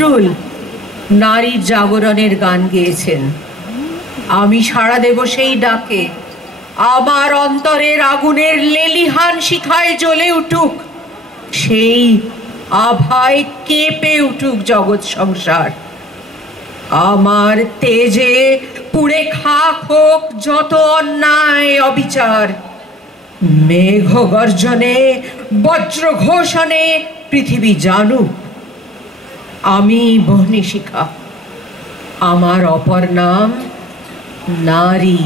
নজরুল নারীর জাগরণের গান গেয়েছেন। আমি সাড়া দেব সেই ডাকে। আমার অন্তরের আগুনের লেলিহান শিখায় জ্বলে উঠুক, সেই আভায় কেঁপে উঠুক জগৎ সংসার। আমার তেজে পুড়ে খাক হোক যত অন্যায় অবিচার। মেঘ গর্জনে বজ্র ঘোষণে পৃথিবী জানুক আমি বহ্নিশিখা, আমার অপর নাম নারী।